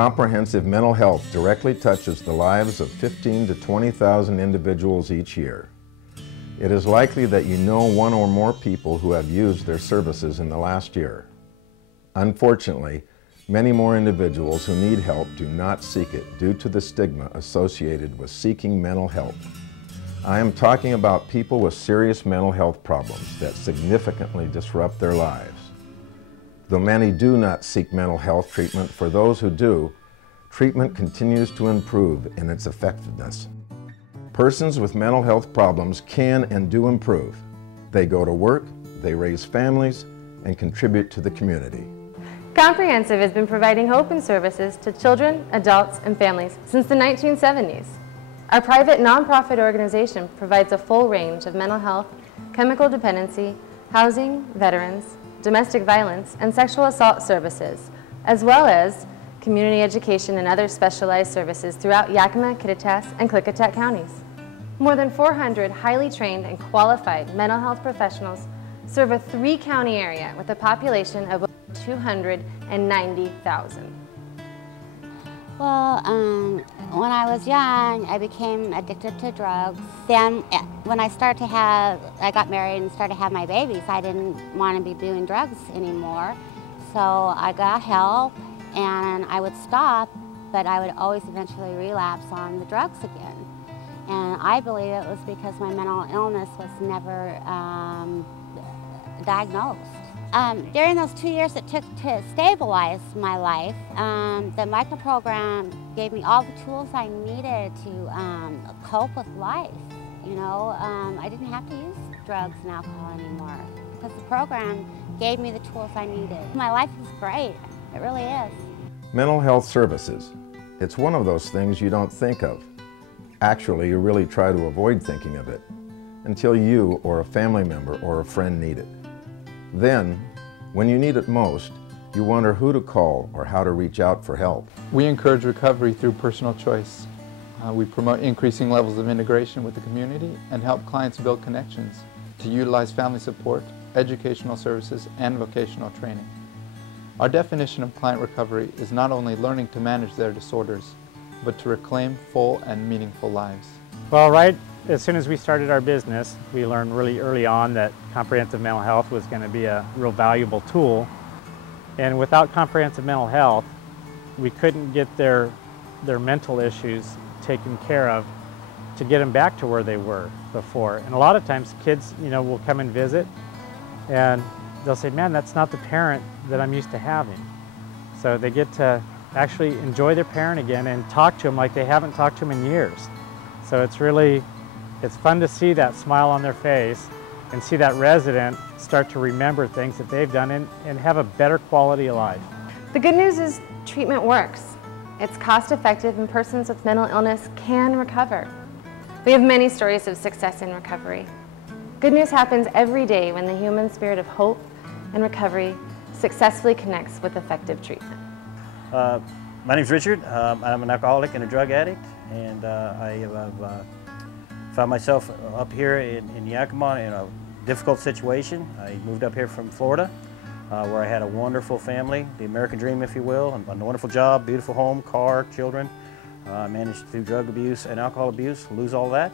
Comprehensive mental health directly touches the lives of 15 to 20,000 individuals each year. It is likely that you know one or more people who have used their services in the last year. Unfortunately, many more individuals who need help do not seek it due to the stigma associated with seeking mental help. I am talking about people with serious mental health problems that significantly disrupt their lives. Though many do not seek mental health treatment, for those who do, treatment continues to improve in its effectiveness. Persons with mental health problems can and do improve. They go to work, they raise families, and contribute to the community. Comprehensive has been providing hope and services to children, adults, and families since the 1970s. Our private nonprofit organization provides a full range of mental health, chemical dependency, housing, veterans, domestic violence, and sexual assault services, as well as community education and other specialized services throughout Yakima, Kittitas, and Klickitat counties. More than 400 highly trained and qualified mental health professionals serve a 3-county area with a population of 290,000. Well, when I was young, I became addicted to drugs. Then when I got married and started to have my babies, I didn't want to be doing drugs anymore. So I got help and I would stop, but I would always eventually relapse on the drugs again. And I believe it was because my mental illness was never diagnosed. During those 2 years it took to stabilize my life, the micro program gave me all the tools I needed to cope with life. You know, I didn't have to use drugs and alcohol anymore because the program gave me the tools I needed. My life is great, it really is. Mental health services. It's one of those things you don't think of. Actually, you really try to avoid thinking of it until you or a family member or a friend need it. Then, when you need it most, you wonder who to call or how to reach out for help. We encourage recovery through personal choice. We promote increasing levels of integration with the community and help clients build connections to utilize family support, educational services, and vocational training. Our definition of client recovery is not only learning to manage their disorders, but to reclaim full and meaningful lives. Well, right as soon as we started our business, we learned really early on that comprehensive mental health was going to be a real valuable tool. And without comprehensive mental health, we couldn't get their mental issues taken care of to get them back to where they were before. And a lot of times kids, will come and visit and they'll say, man, that's not the parent that I'm used to having. So they get to actually enjoy their parent again and talk to them like they haven't talked to them in years. So it's fun to see that smile on their face and see that resident start to remember things that they've done and have a better quality of life. The good news is treatment works. It's cost effective and persons with mental illness can recover. We have many stories of success in recovery. Good news happens every day when the human spirit of hope and recovery successfully connects with effective treatment. My name's Richard. I'm an alcoholic and a drug addict, and I have found myself up here in Yakima in a difficult situation. I moved up here from Florida, where I had a wonderful family, the American dream, if you will, and a wonderful job, beautiful home, car, children. I managed through drug abuse and alcohol abuse, lose all that,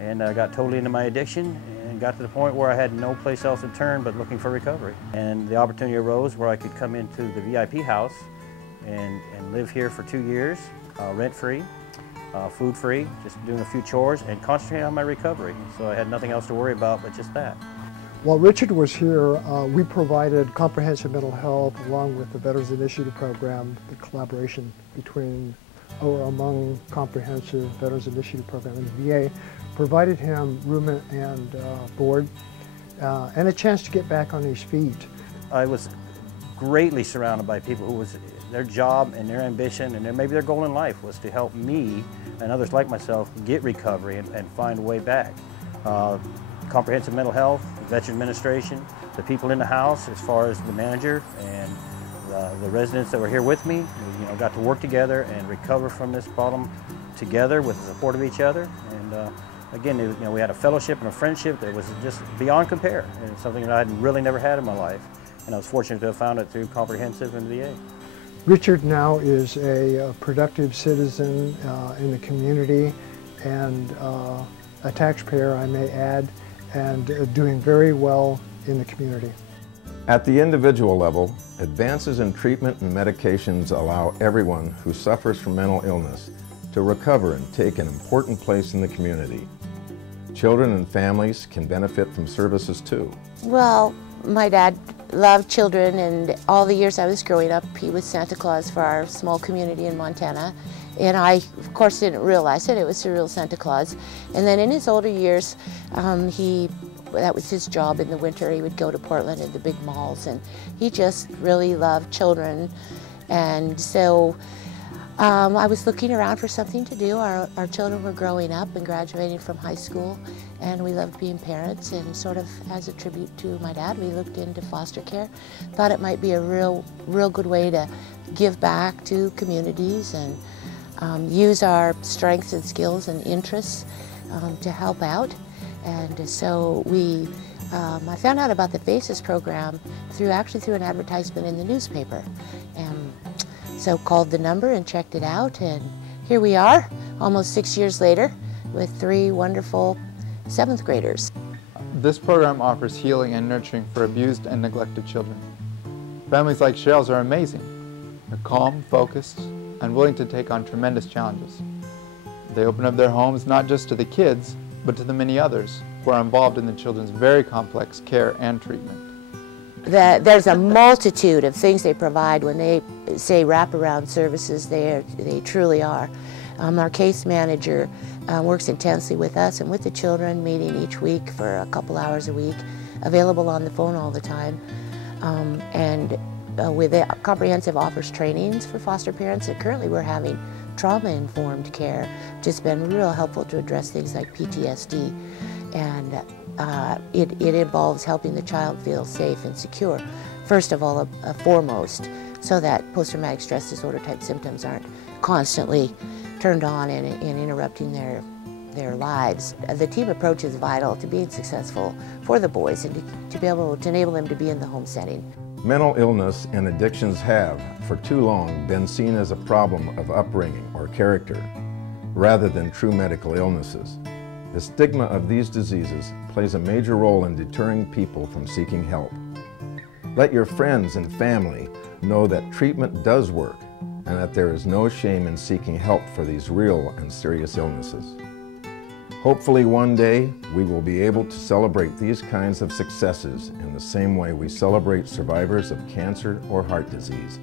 and I got totally into my addiction and got to the point where I had no place else to turn but looking for recovery. And the opportunity arose where I could come into the VIP house and live here for 2 years, rent-free, food-free, just doing a few chores and concentrating on my recovery. So I had nothing else to worry about but just that. While Richard was here, we provided comprehensive mental health along with the Veterans Initiative Program, the collaboration among Comprehensive Veterans Initiative Program and the VA, provided him room and board and a chance to get back on his feet. I was greatly surrounded by people who their job and their ambition and maybe their goal in life was to help me and others like myself get recovery and find a way back. Comprehensive mental health, Veteran Administration, the people in the house as far as the manager and the residents that were here with me, got to work together and recover from this problem together with the support of each other. And again, we had a fellowship and a friendship that was just beyond compare, and something that I had really never had in my life. And I was fortunate to have found it through Comprehensive and VA. Richard now is a productive citizen in the community and a taxpayer, I may add, and doing very well in the community. At the individual level, advances in treatment and medications allow everyone who suffers from mental illness to recover and take an important place in the community. Children and families can benefit from services too. Well, my dad loved children, and all the years I was growing up, he was Santa Claus for our small community in Montana. And I, of course, didn't realize it was the real Santa Claus. And then in his older years, that was his job in the winter. He would go to Portland and the big malls, and he just really loved children. And so I was looking around for something to do. Our children were growing up and graduating from high school, and we loved being parents, and sort of as a tribute to my dad, we looked into foster care. Thought it might be a real good way to give back to communities and use our strengths and skills and interests to help out. And so I found out about the FACES program actually through an advertisement in the newspaper. And so called the number and checked it out, and here we are, almost 6 years later, with 3 wonderful 7th graders. This program offers healing and nurturing for abused and neglected children. Families like Cheryl's are amazing. They're calm, focused, and willing to take on tremendous challenges. They open up their homes not just to the kids, but to the many others who are involved in the children's very complex care and treatment. There's a multitude of things they provide when they say wraparound services. They truly are. Our case manager works intensely with us and with the children, meeting each week for a couple hours a week, available on the phone all the time. With it, Comprehensive offers trainings for foster parents, and currently we're having trauma-informed care, which has been real helpful to address things like PTSD. And it involves helping the child feel safe and secure, first of all, foremost, so that post-traumatic stress disorder type symptoms aren't constantly turned on and interrupting their lives. The team approach is vital to being successful for the boys and to be able to enable them to be in the home setting. Mental illness and addictions have, for too long, been seen as a problem of upbringing or character, rather than true medical illnesses. The stigma of these diseases plays a major role in deterring people from seeking help. Let your friends and family know that treatment does work and that there is no shame in seeking help for these real and serious illnesses. Hopefully one day we will be able to celebrate these kinds of successes in the same way we celebrate survivors of cancer or heart disease.